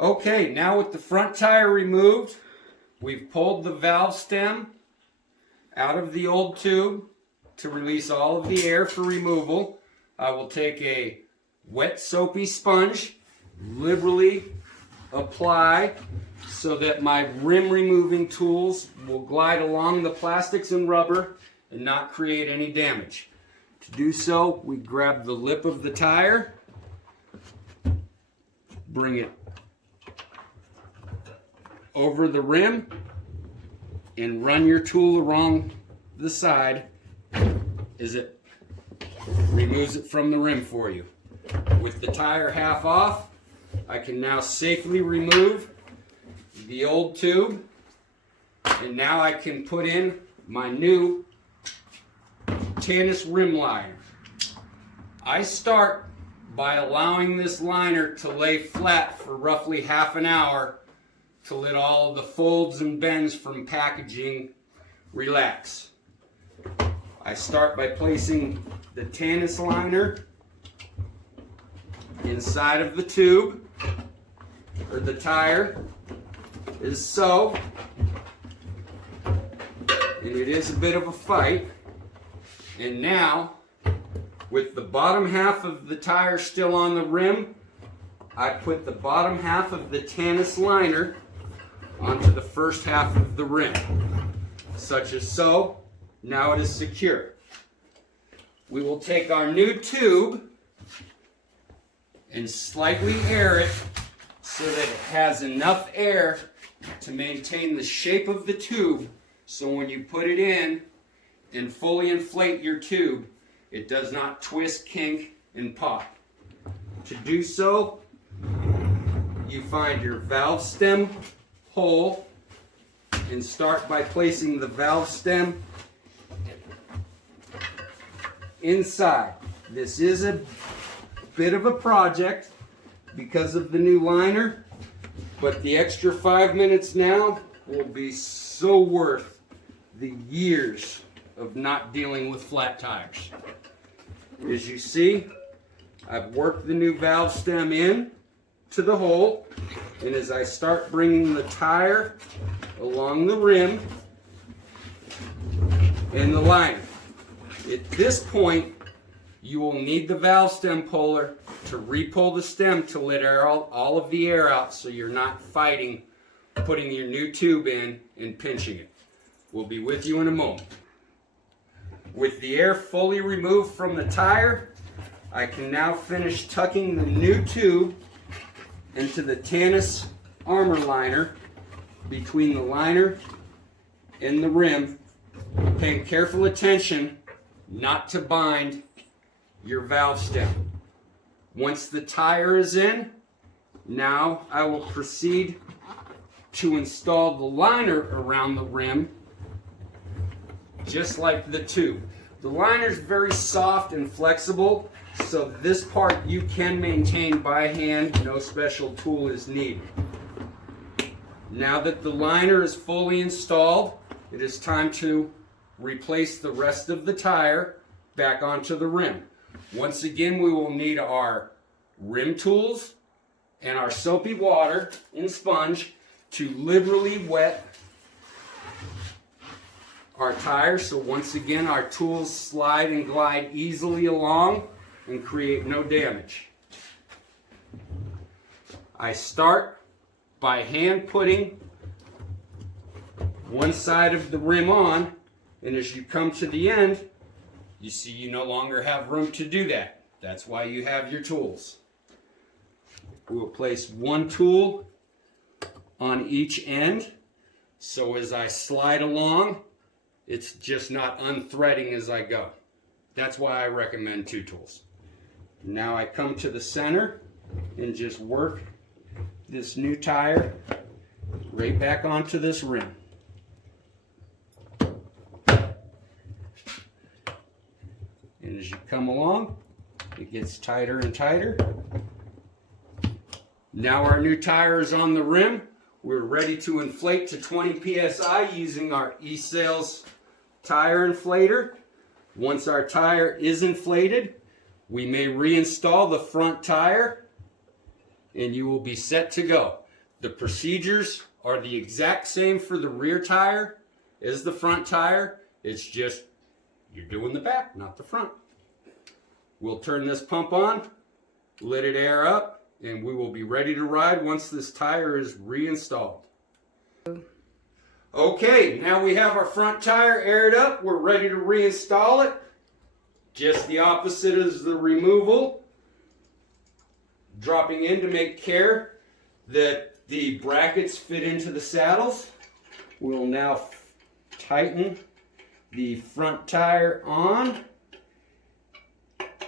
Okay, now with the front tire removed, we've pulled the valve stem out of the old tube to release all of the air for removal. I will take a wet soapy sponge, liberally apply so that my rim removing tools will glide along the plastics and rubber and not create any damage. To do so, we grab the lip of the tire, bring it over the rim, and run your tool along the side as it removes it from the rim for you. With the tire half off, I can now safely remove the old tube, and now I can put in my new TANNUS rim liner. I start by allowing this liner to lay flat for roughly half an hour to let all of the folds and bends from packaging relax. I start by placing the TANNUS liner inside of the tube, or the tire, is so, and it is a bit of a fight. And now, with the bottom half of the tire still on the rim, I put the bottom half of the TANNUS liner onto the first half of the rim, such as so. Now it is secure. We will take our new tube and slightly air it so that it has enough air to maintain the shape of the tube, so when you put it in and fully inflate your tube, it does not twist, kink, and pop. To do so, you find your valve stem hole and start by placing the valve stem inside. This is a bit of a project because of the new liner, but the extra 5 minutes now will be so worth the years of not dealing with flat tires. As you see, I've worked the new valve stem in to the hole, and as I start bringing the tire along the rim and the liner, at this point you will need the valve stem puller to re-pull the stem to let all of the air out, so you're not fighting putting your new tube in and pinching it. We'll be with you in a moment. With the air fully removed from the tire, I can now finish tucking the new tube into the TANNUS armor liner between the liner and the rim, paying careful attention not to bind your valve stem. Once the tire is in, now I will proceed to install the liner around the rim, just like the tube. The liner is very soft and flexible, so this part you can maintain by hand. No special tool is needed. Now that the liner is fully installed, it is time to replace the rest of the tire back onto the rim. Once again, we will need our rim tools and our soapy water and sponge to liberally wet our tire, so once again our tools slide and glide easily along and create no damage. I start by hand putting one side of the rim on, and as you come to the end, you see you no longer have room to do that. That's why you have your tools. We will place one tool on each end, so as I slide along, it's just not unthreading as I go. That's why I recommend two tools. Now I come to the center and just work this new tire right back onto this rim. And as you come along, it gets tighter and tighter. Now our new tire is on the rim. We're ready to inflate to 20 psi using our E-Cells tire inflator. Once our tire is inflated, we may reinstall the front tire and you will be set to go. The procedures are the exact same for the rear tire as the front tire. It's just you're doing the back, not the front. We'll turn this pump on, let it air up, and we will be ready to ride once this tire is reinstalled. Okay, now we have our front tire aired up. We're ready to reinstall it. Just the opposite as the removal. Dropping in to make care that the brackets fit into the saddles. We'll now tighten the front tire on.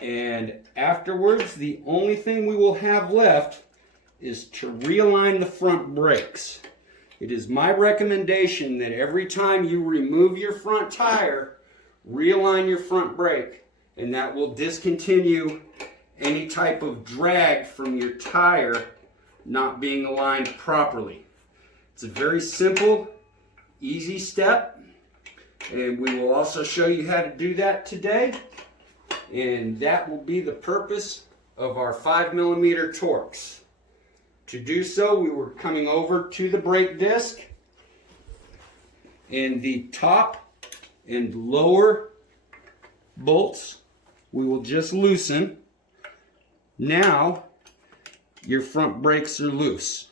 And afterwards, the only thing we will have left is to realign the front brakes. It is my recommendation that every time you remove your front tire, realign your front brake, and that will discontinue any type of drag from your tire not being aligned properly. It's a very simple, easy step, and we will also show you how to do that today, and that will be the purpose of our 5mm Torx. To do so, we were coming over to the brake disc, and the top and lower bolts we will just loosen. Now your front brakes are loose.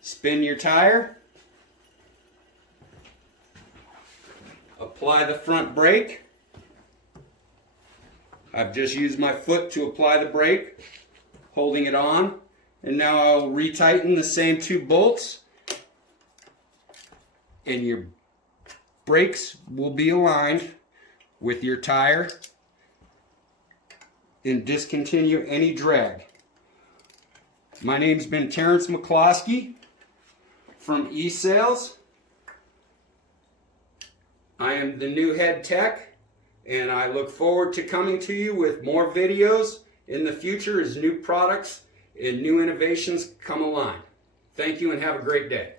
Spin your tire, apply the front brake. I've just used my foot to apply the brake, holding it on, and now I'll retighten the same two bolts, and your brakes will be aligned with your tire and discontinue any drag. My name's been Terrence McCloskey from E-Cells. I am the new head tech, and I look forward to coming to you with more videos in the future as new products and new innovations come along. Thank you and have a great day.